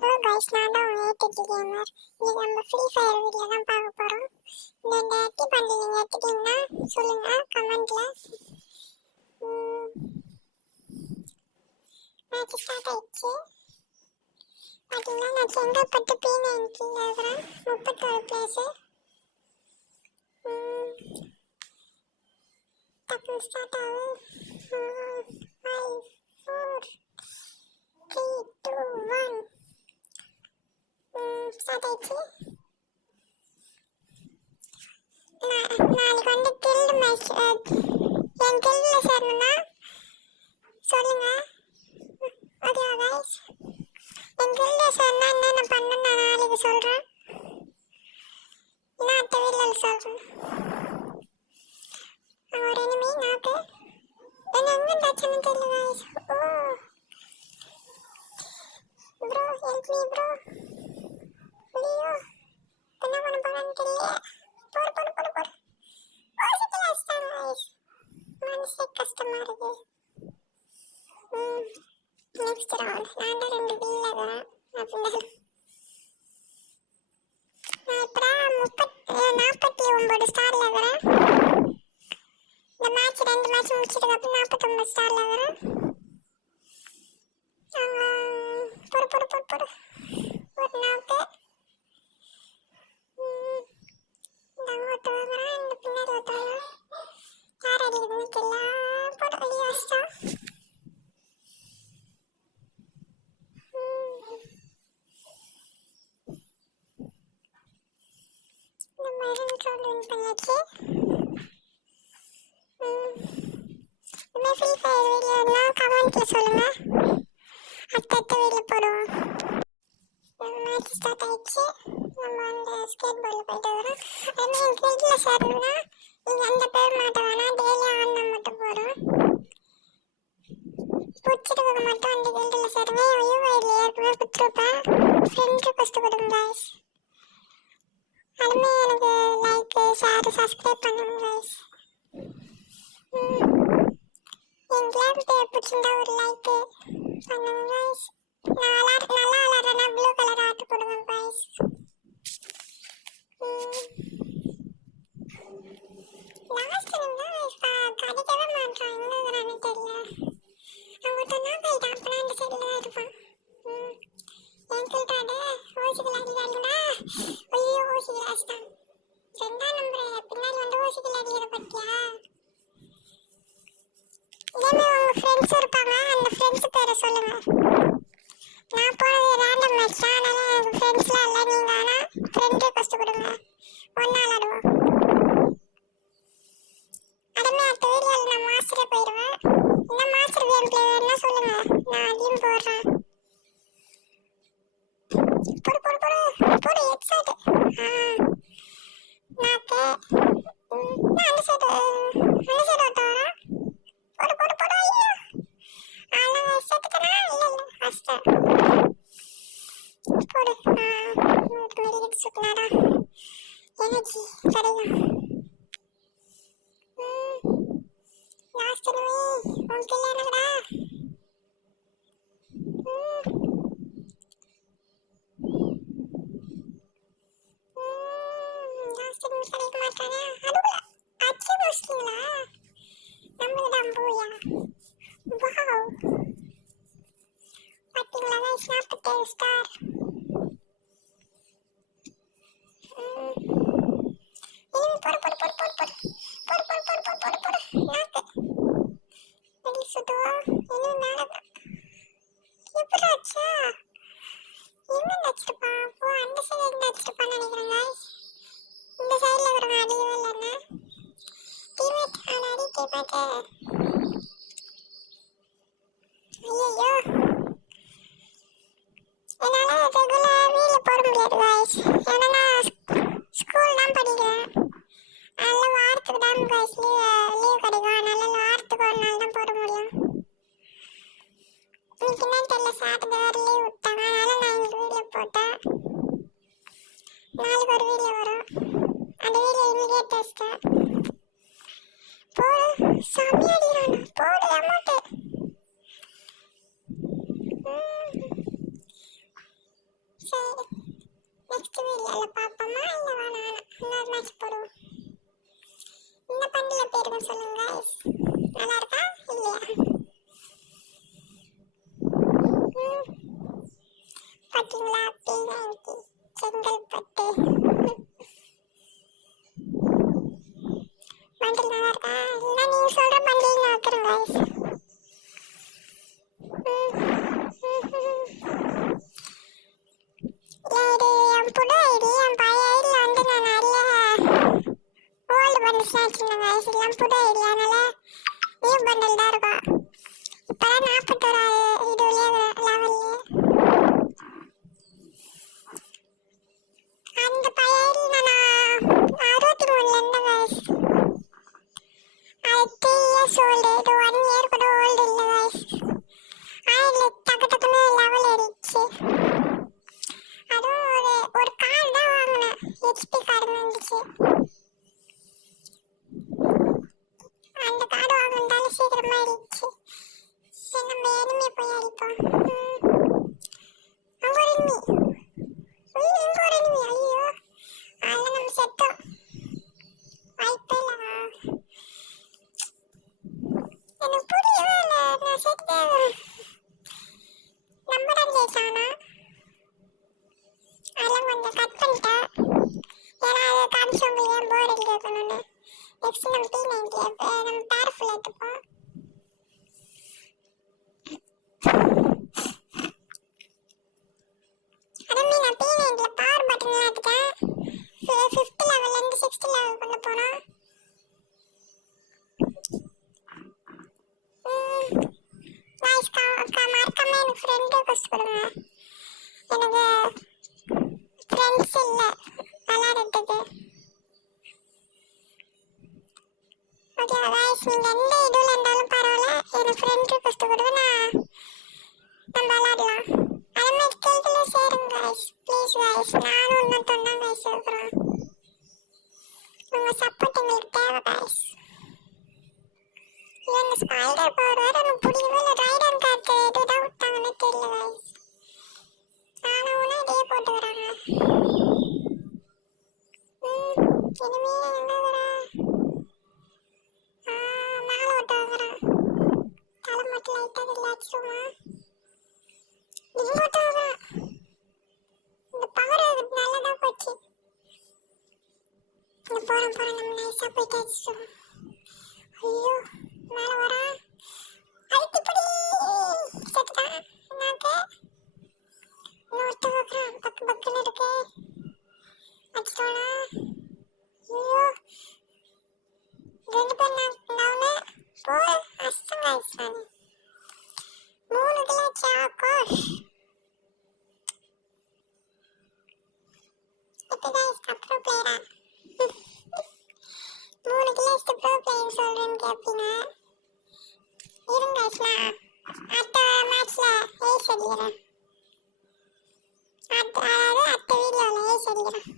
Hello guys, நான் தான் உங்கள் ஏடிடி கேமர். இன்னைக்கு நம்ம ஃப்ரீ ஃபயர் வீடியோ தான் பார்க்க போகிறோம். இந்த ஆக்டி பண்ணி நீங்கள் எடுத்துட்டீங்கன்னா சொல்லுங்கள் கமெண்ட்டில். மேட்ச் ஸ்டார்ட் ஆயிடுச்சு. பார்த்தீங்கன்னா நான் செங்கல்பட்டு P90 இருக்கிறேன். 31 பிளேஸு. டக்குன்னு ஸ்டார்ட் ஆகும். 5 4 3 2 1 ஸ்டார்ட் ஆயிடுச்சு. நாளைக்கு வந்து கில்டு மேட்ச் என் கில்டில் சேரணும்னா சொல்லுங்கள். ஓகேவா கைஸ்? என் கில்டில் சேரணும்னா என்னென்ன பண்ணணும் நான் நாளைக்கு சொல்கிறேன். நான் அடுத்த வீடியோவில் சொல்கிறேன். ஒரு எனிமி நாக்கு என்ன எங்கே டச்சுன்னு தெரியல கைஸ். ஓ ப்ரோ ஹெல்ப் மீ ப்ரோ. ஐயோ என்ன பண்ண போகிறேன்னு தெரியல. போடு பாசிட்டிவ் அடிச்சிட்டாங்க கைஸ். மனசே கஷ்டமாக இருக்கு. நெக்ஸ்ட் ரவுண்ட் நான் தான் 2 பில்ல இருக்கிறேன். அப்படின்னா நான் இப்போ 49 ஸ்டாரில் இருக்கிறேன். இந்த மேட்ச் 2 மேட்ச் முடிச்சதுக்கப்புறம் 49 ஸ்டாரில் இருக்கிறேன். போடு ஒரு நாக்கு. இந்த அங்கோட்டு வாங்குறேன், இந்த பின்னாடி ஒருத்தவங்க யார் அடிக்குதுன்னு தெரியல. போட்டு வெளியே வச்சிட்டான். இந்த மைரன் ட்ரோல் வின் பண்ணியாச்சு. ஃப்ரீ ஃபயர் வீடியோனா கமெண்ட்டில் சொல்லுங்கள். அடுத்த வீடியோ போடுவோம். மேட்ச் ஸ்டார்ட் ஆயிடுச்சு. நம்ம அந்த ஸ்கேட் போர்டில் போயிட்டு வரோம். அதுமாதிரி என் கில்டில் சேரணும்னா நீங்கள் அந்த பேர் மாட்ட வேணாம், டெய்லி ஆடினா மட்டும் போகிறோம். பிடிச்சிருக்க மட்டும் அந்த கில்டில் சேருங்க. யூஐடியில் ஏற்கனவே கொடுத்துருப்பேன். ஃப்ரெண்ட் ரிக்வெஸ்ட் கொடுங்க கைஸ். அதுமாதிரி எனக்கு லைக்கு ஷேர் சப்ஸ்கிரைப் பண்ணுங்க கைஸ். என் கேம் பேர் பிடிச்சிருந்தா ஒரு லைக்கு பண்ணுங்க கைஸ். நல்லா விளாட்றேன்னா ப்ளூ கலர் ஆட்டு போடுங்க கைஸ். லாஸ்ட் தான் கிடைக்கவே மாட்டான். எங்கே இருக்கிறான்னு தெரியல. அவங்கள்ட்ட தான் போயிட்டான். அப்போனா இந்த சைடில் தான் இருப்பான். என் கில்டாடு ஓசிகள் அடிக்கிறாங்களா? ஐயோ ஓசிகள் அடிச்சிட்டான். 2ஆம் நம்பர் பின்னாடி வந்து ஓசிகள் அடிக்கிற பற்றியா? இதேமாதிரி உங்கள் ஃப்ரெண்ட்ஸ் இருப்பாங்க. அந்த ஃப்ரெண்ட்ஸ் பேரை சொல்லுங்கள். நான் போனது ரேண்டம் மேட்ச் தான். அதனால் எனக்கு ஃப்ரெண்ட்ஸ்லாம் இல்லை. நீங்கள் ஆனால் ஃப்ரெண்ட் ரிக்வெஸ்ட் கொடுங்க. ஒன்றா விளாடுவோம். அதேமாதிரி அடுத்த வீடியோவில் நான் மாஸ்டரே போயிடுவேன். இந்த மாஸ்டர் கேம் பிளே வேணும்னா சொல்லுங்கள். நான் அதையும் போடுறேன். போடு ஹெட்ஷாட். நாக்கு அந்த சைடு ஒருத்தவரா. போடு ஐயோ ஆனால் ஹெட்ஷாட்டுக்கனா இல்லை ஃபஸ்ட்டு போடு. மெடிக்கெட் சுட்டினாடா எனர்ஜி கிடைக்கும். லாஸ்ட் எனிமி உன் கில்ல என்னடா? லாஸ்ட் எனிமி கிடைக்க மாட்டானே. அதுக்குள்ள அச்சு முடிச்சிட்டிங்களா? நம்மளோட அம்பூயா. வாவ் பார்த்தீங்களா கைஸ், 47 ஸ்டார். நாக்கு வெளி சுத்துவா. இனி மேலே எப்படி ஆச்சா? எங்கே வச்சிருப்பான்? ஓ அந்த சைடு எங்கே வச்சிருப்பான்னு நினைக்கிறேன் கைஸ். இந்த சைடில் இருக்கிறவங்க அடிக்கவே இல்லைன்னா டீமேட் அடிக்க மாட்டேன். ஐயோ என்னால் ரெகுலராக வீடியோ போட முடியாது கைஸ். ஏன்னா நான் ஸ்கூல் தான் படிக்கிறேன். அதனால் வாரத்துக்கு தான் கைஸ் லீவ் கிடைக்கும். அதனால் வாரத்துக்கு ஒரு நாள் தான் போட முடியும். இன்னைக்கு என்னன்னு தெரியல, சாட்டர்டே வேறு லீவ் விட்டாங்க. அதனால் நான் இன்னைக்கு வீடியோ போட்டேன். நாளைக்கு ஒரு வீடியோ வரும். அந்த வீடியோ இன்னைக்கே டெஸ்ட்டேன். போடு செம்மையா அடிக்கிறான். போடு அமௌண்ட்டு. பார்த்தீங்களா P90 செங்கல்பட்டு பண்டில் நல்லா இருக்கா? இல்லை நீங்கள் சொல்கிற பண்டில் நான் வைக்கிறேன் guys. இது என் புது ஐடி, என் பழைய ஐடியில் வந்து நான் நிறைய ஓல்டு பண்டில்ஸ்லாம் வச்சுருந்தேன் guys. இதெல்லாம் புது ஐடி, அதனால் நியூ பண்டில் தான் இருக்கும். இப்போதான் 41 இதுலேயே லெவல்லே. அந்த பழைய ஐடியில் நான் 63 இருந்தேன் guys. அது 3 years old. இது 1 year கூட ஓல்டு இல்லை guys. அதில் டக்குன்னு லெவல் ஏறிடுச்சு. அதுவும் ஒரு கார்டு தான் வாங்கினேன், ஹெச்பி கார்டு இருந்துச்சு. அந்த கார்டு வாங்கினாலும் சீக்கிரமாக ஏறிடுச்சு. சரி நம்ம எனிமையை போய் அடிப்போம். அங்கே ஒரு எனிமி, இங்கே ஒரு எனிமி. ஐயோ அதில் நம்ம செத்தோம், வாய்ப்பே இல்லைண்ணா. எனக்கு புரியவே இல்லை, நான் செத்தேன். நம்ம தான் ஜெயிச்சானா? அதெல்லாம் கொஞ்சம் கட் பண்ணிட்டேன், ஏன்னா அதை காமிச்சு உங்களுக்கு ஏன் போர் அடிக்கணும்னு. நெக்ஸ்ட் நம்ம P90 நம்ம பேர்ஃபுல் எடுத்துப்போம். அதே நான் P90 பவர் பட்டன்லாம் எடுத்துட்டேன். 5th லெவல்லேருந்து 6th லெவல் கொண்டு போனோம். வாய்ஸ் மறக்காம எனக்கு ஃப்ரெண்ட் ரிக்வெஸ்ட் கொடுங்க. எனக்கு ஃப்ரெண்ட்ஸ் இல்லை விளையாடுறதுக்கு. ஓகே வாய்ஸ், நீங்கள் எந்த இதுவில் இருந்தாலும் பரவாயில்ல, எனக்கு ஃப்ரெண்ட் ரிக்வெஸ்ட் கொடுங்க, நம்ம விளையாடலாம். அதே மாதிரி கேள்வியில சேருங்க guys, ப்ளீஸ் guys. நானும் இன்னொருத்தன் தான் guys இருக்கிறோம். உங்கள் சப்போர்ட் எங்களுக்கு தேவை guys. இந்த ஸ்பைடர் பவர் வேறு எனக்கு பிடிக்கவே இல்லை. ரைடன் கார்டு இதுதான் விட்டாங்கன்னு தெரியல guys. நானும் ஒன்று இதே போட்டுக்கிறாங்க. இனிமே எங்கே வர மேலே விட்டு வாங்குறேன். தலை மட்டும் லைட்டாக ரிலாக்ஸுமா இங்கே விட்டு வாங்குறேன். இந்த பவர் நல்லதாக போச்சு. இங்கே போகிறேன் நம்ம நைஸாக போயிட்டு அடிச்சிட்டோம். ஐயோ மேலே வரா, அழுத்திப்படி செத்துட்டான். என்னாக்கு இன்னொருத்த வைக்கிறான், பக்குன்னு இருக்கு. அடிச்சிட்டோனா? ஐயோ 2 பேர் நானு போக அஷ்டம் guys. நான் 3 கிலோ சாக்கோ. இப்போ guys அப்புறம் பிளேயரா 3 கிலோ ப்ரோ பிளேயர் சொல்கிறேன்னு கேட்பீங்க. இருங்க guys, நான் அடுத்த மேட்ச்சில் ஏஸ் அடிக்கிறேன். அதாவது அடுத்த வீடியோவில் ஏஸ் அடிக்கிறேன்.